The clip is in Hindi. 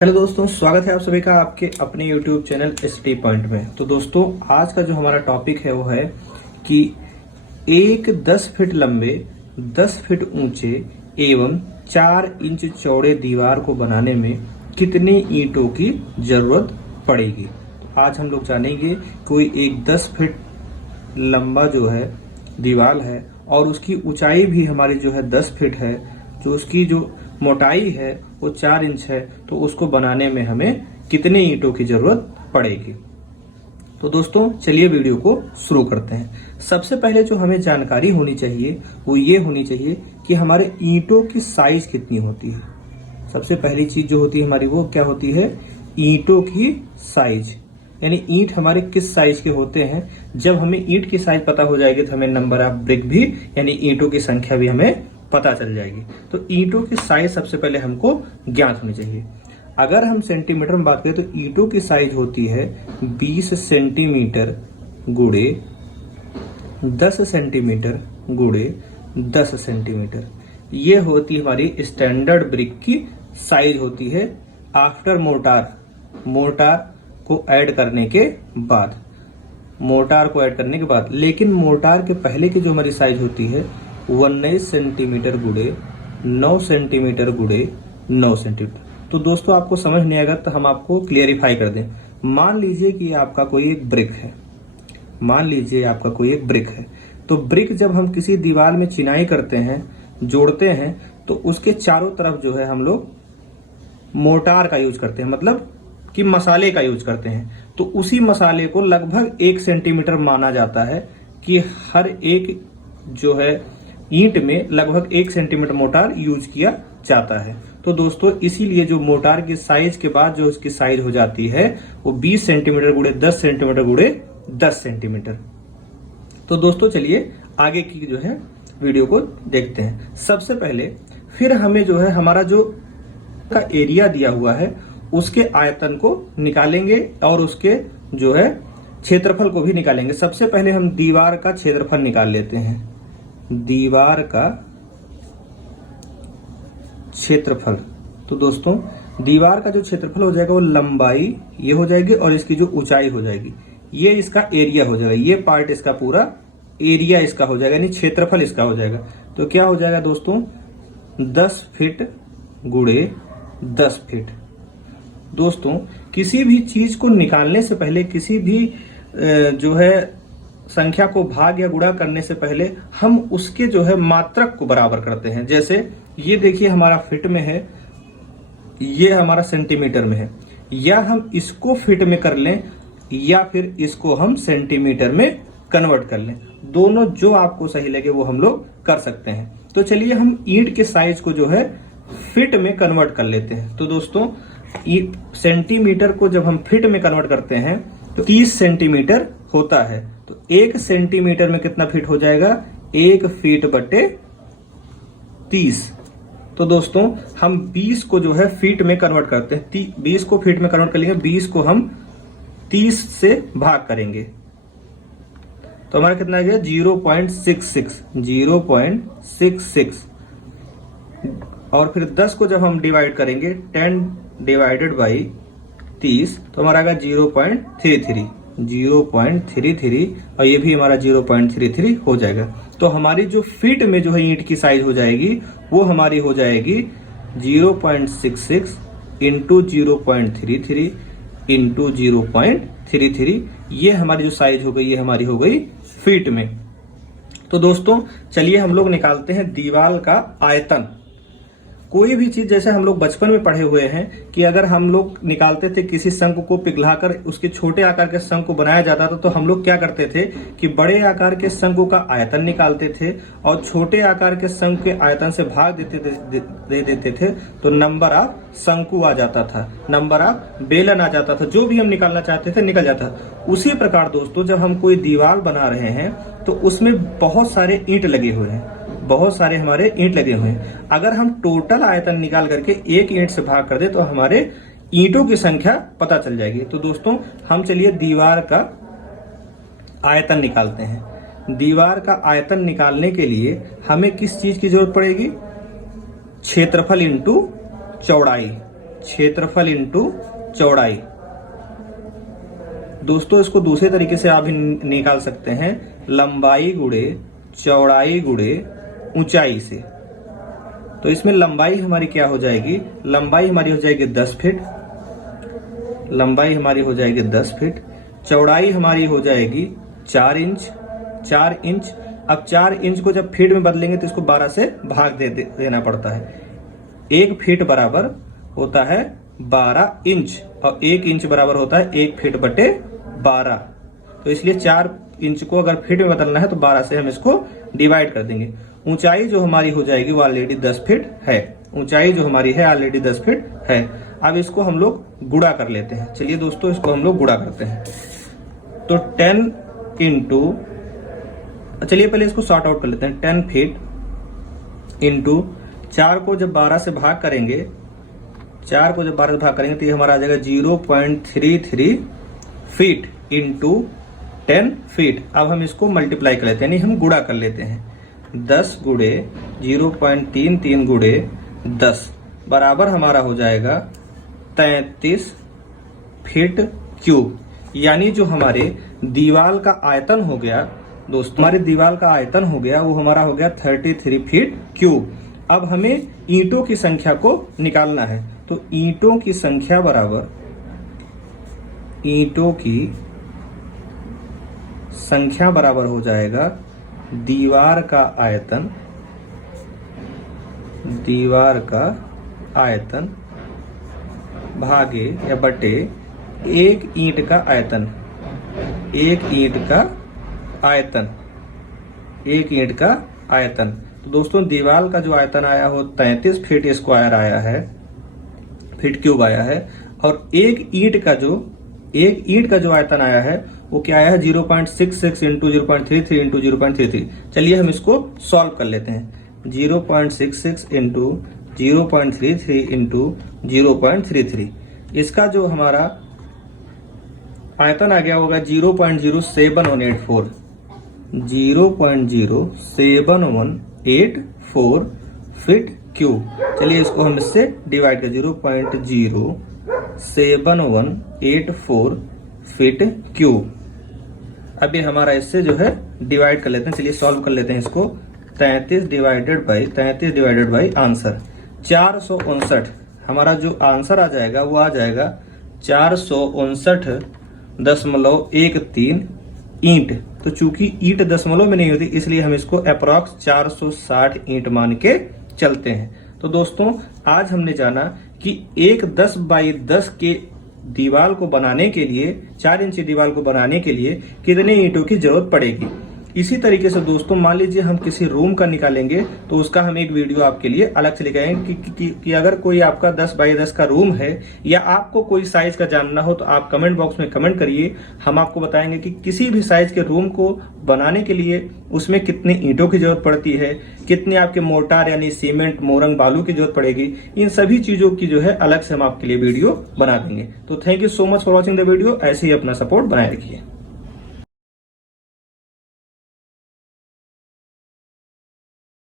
हेलो दोस्तों, स्वागत है आप सभी का आपके अपने YouTube चैनल स्टडी पॉइंट में। तो दोस्तों, आज का जो हमारा टॉपिक है वो है कि एक 10 फीट लंबे, 10 फीट ऊंचे एवं 4 इंच चौड़े दीवार को बनाने में कितनी ईंटों की जरूरत पड़ेगी। आज हम लोग जानेंगे कोई एक 10 फीट लंबा जो है दीवार है और उसकी ऊंचाई भी हमारी जो है 10 फीट है, जो उसकी जो मोटाई है वो 4 इंच है, तो उसको बनाने में हमें कितने ईंटों की जरूरत पड़ेगी। तो दोस्तों चलिए वीडियो को शुरू करते हैं। सबसे पहले जो हमें जानकारी होनी चाहिए वो ये होनी चाहिए कि हमारे ईंटों की साइज कितनी होती है। सबसे पहली चीज जो होती है हमारी वो क्या होती है, ईंटों की साइज, यानी ईंट हमारे किस साइज के होते हैं। जब हमें ईंट की साइज पता हो जाएगी तो हमें नंबर ऑफ ब्रिक भी यानी ईंटों की संख्या भी हमें पता चल जाएगी। तो ईंटों की साइज सबसे पहले हमको ज्ञात होनी चाहिए। अगर हम सेंटीमीटर में बात करें तो ईंटों की साइज होती है 20 सेंटीमीटर गुणे 10 सेंटीमीटर गुणे 10 सेंटीमीटर। ये होती है हमारी स्टैंडर्ड ब्रिक की साइज होती है आफ्टर मोर्टार को ऐड करने के बाद, लेकिन मोर्टार के पहले की जो हमारी साइज होती है 19 सेंटीमीटर गुणे 9 सेंटीमीटर गुणे 9 सेंटीमीटर। तो दोस्तों आपको समझ नहीं आएगा तो हम आपको क्लियरिफाई कर दें। मान लीजिए कि आपका कोई एक ब्रिक है, तो ब्रिक जब हम किसी दीवार में चिनाई करते हैं, जोड़ते हैं, तो उसके चारों तरफ जो है हम लोग मोर्टार का यूज करते हैं, मतलब कि मसाले का यूज करते हैं। तो उसी मसाले को लगभग 1 सेंटीमीटर माना जाता है कि हर एक जो है ईंट में लगभग 1 सेंटीमीटर मोर्टार यूज किया जाता है। तो दोस्तों इसीलिए जो मोर्टार की साइज के बाद जो इसकी साइज हो जाती है वो 20 सेंटीमीटर गुणे 10 सेंटीमीटर गुणे 10 सेंटीमीटर। तो दोस्तों चलिए आगे की जो है वीडियो को देखते हैं। सबसे पहले फिर हमें जो है हमारा जो का एरिया दिया हुआ है उसके आयतन को निकालेंगे और उसके जो है क्षेत्रफल को भी निकालेंगे। सबसे पहले हम दीवार का क्षेत्रफल निकाल लेते हैं। दीवार का क्षेत्रफल, तो दोस्तों दीवार का जो क्षेत्रफल हो जाएगा वो लंबाई ये हो जाएगी और इसकी जो ऊंचाई हो जाएगी ये इसका एरिया हो जाएगा। ये पार्ट इसका पूरा एरिया इसका हो जाएगा, यानी क्षेत्रफल इसका हो जाएगा। तो क्या हो जाएगा दोस्तों, 10 फीट गुणे 10 फीट। दोस्तों किसी भी चीज को निकालने से पहले, किसी भी जो है संख्या को भाग या गुणा करने से पहले हम उसके जो है मात्रक को बराबर करते हैं। जैसे ये देखिए हमारा फीट में है, ये हमारा सेंटीमीटर में है, या हम इसको फीट में कर लें या फिर इसको हम सेंटीमीटर में कन्वर्ट कर लें। दोनों जो आपको सही लगे वो हम लोग कर सकते हैं। तो चलिए हम ईंट के साइज को जो है फीट में कन्वर्ट कर लेते हैं। तो दोस्तों सेंटीमीटर को जब हम फीट में कन्वर्ट करते हैं तो 30 सेंटीमीटर होता है। तो 1 सेंटीमीटर में कितना फीट हो जाएगा, 1 फीट बटे 30। तो दोस्तों हम 20 को जो है फीट में कन्वर्ट करते हैं। 20 को फीट में कन्वर्ट कर लेंगे, 20 को हम 30 से भाग करेंगे तो हमारा कितना आ गया 0.66 और फिर 10 को जब हम डिवाइड करेंगे 10 डिवाइडेड बाई 30 तो हमारा आएगा 0.33 और ये भी हमारा 0.33 हो जाएगा। तो हमारी जो फीट में जो है ईंट की साइज हो जाएगी वो हमारी हो जाएगी 0.66 इंटू 0.33 इंटू 0.33। ये हमारी जो साइज हो गई ये हमारी हो गई फीट में। तो दोस्तों चलिए हम लोग निकालते हैं दीवार का आयतन। कोई भी चीज जैसे हम लोग बचपन में पढ़े हुए हैं कि अगर हम लोग निकालते थे किसी शंकु को पिघलाकर उसके छोटे आकार के शंकु को बनाया जाता था, तो हम लोग क्या करते थे कि बड़े आकार के शंकु का आयतन निकालते थे और छोटे आकार के शंकु के आयतन से भाग दे देते थे, तो नंबर ऑफ शंकु आ जाता था, नंबर ऑफ बेलन आ जाता था, जो भी हम निकालना चाहते थे निकल जाता। उसी प्रकार दोस्तों जब हम कोई दीवार बना रहे हैं तो उसमें बहुत सारे ईंट लगे हुए हैं, बहुत सारे हमारे ईंट लगे हुए हैं। अगर हम टोटल आयतन निकाल करके एक ईंट से भाग कर दे तो हमारे ईंटों की संख्या पता चल जाएगी। तो दोस्तों हम चलिए दीवार का आयतन निकालते हैं। दीवार का आयतन निकालने के लिए हमें किस चीज की जरूरत पड़ेगी, क्षेत्रफल इंटू चौड़ाई। क्षेत्रफल इंटू चौड़ाई। दोस्तों इसको दूसरे तरीके से आप भी निकाल सकते हैं, लंबाई गुणे चौड़ाई गुणे ऊंचाई से। तो इसमें लंबाई हमारी क्या हो जाएगी, लंबाई हमारी हो जाएगी 10 फीट, लंबाई हमारी हो जाएगी 10 फीट, चौड़ाई हमारी हो जाएगी 4 इंच, 4 इंच। अब 4 इंच को जब फीट में बदलेंगे तो इसको 12 से भाग देना पड़ता है। 1 फीट बराबर होता है 12 इंच और 1 इंच बराबर होता है 1 फीट बटे 12। तो इसलिए 4 इंच को अगर फीट में बदलना है तो 12 से हम इसको डिवाइड कर देंगे। ऊंचाई जो हमारी हो जाएगी वो ऑलरेडी 10 फीट है, ऊंचाई जो हमारी है ऑलरेडी 10 फीट है। अब इसको हम लोग गुणा कर लेते हैं। चलिए दोस्तों इसको हम लोग गुणा करते हैं। तो 10 इंटू, चलिए पहले इसको सॉर्ट आउट कर लेते हैं। 10 फीट इंटू 4 को जब 12 से भाग करेंगे, 4 को जब 12 से भाग करेंगे तो ये हमारा आ जाएगा 0.33 फीट इंटू 10 फीट। अब हम इसको मल्टीप्लाई कर लेते हैं, यानी हम गुणा कर लेते हैं। 10 गुणे 0.33 गुणे 10 बराबर हमारा हो जाएगा 33 फीट क्यूब। यानी जो हमारे दीवार का आयतन हो गया दोस्तों, हमारे दीवार का आयतन हो गया वो हमारा हो गया 33 फीट क्यूब। अब हमें ईंटों की संख्या को निकालना है। तो ईंटों की संख्या बराबर, ईंटों की संख्या बराबर हो जाएगा दीवार का आयतन, दीवार का आयतन भागे या बटे एक ईंट का आयतन, एक ईंट का आयतन, एक ईंट का आयतन। तो दोस्तों दीवार का जो आयतन आया हो 33 फीट स्क्वायर आया है, फीट क्यूब आया है। और एक ईंट का जो आयतन आया है वो क्या आया है 0.66 इंटू 0.33 इंटू 0.33। चलिए हम इसको सॉल्व कर लेते हैं। 0.66 इंटू 0.33 इंटू 0.33, इसका जो हमारा आयतन आ गया होगा 0.07184, 0.07184 फीट क्यूब। चलिए इसको हम इससे डिवाइड कर, 0.07184 फीट क्यूब। अब ये हमारा इससे जो है डिवाइड कर लेते हैं। चलिए सॉल्व कर लेते हैं इसको। 33 डिवाइडेड बाई आंसर 459। हमारा जो आंसर आ जाएगा वो आ जाएगा 459.13 ईंट। तो चूंकि ईंट दशमलव में नहीं होती इसलिए हम इसको अप्रॉक्स 460 ईंट मान के चलते हैं। तो दोस्तों आज हमने जाना कि एक 10 बाई 10 के दीवार को बनाने के लिए, 4 इंची दीवार को बनाने के लिए कितने ईंटों की जरूरत पड़ेगी। इसी तरीके से दोस्तों मान लीजिए हम किसी रूम का निकालेंगे तो उसका हम एक वीडियो आपके लिए अलग से लेके आएंगे कि अगर कोई आपका 10 बाई 10 का रूम है या आपको कोई साइज का जानना हो तो आप कमेंट बॉक्स में कमेंट करिए। हम आपको बताएंगे कि किसी भी साइज के रूम को बनाने के लिए उसमें कितने ईंटों की जरूरत पड़ती है, कितने आपके मोर्टार यानी सीमेंट, मोरंग, बालू की जरूरत पड़ेगी। इन सभी चीजों की जो है अलग से हम आपके लिए वीडियो बना देंगे। तो thank you so much for watching the video. ऐसे ही अपना सपोर्ट बनाए रखिए।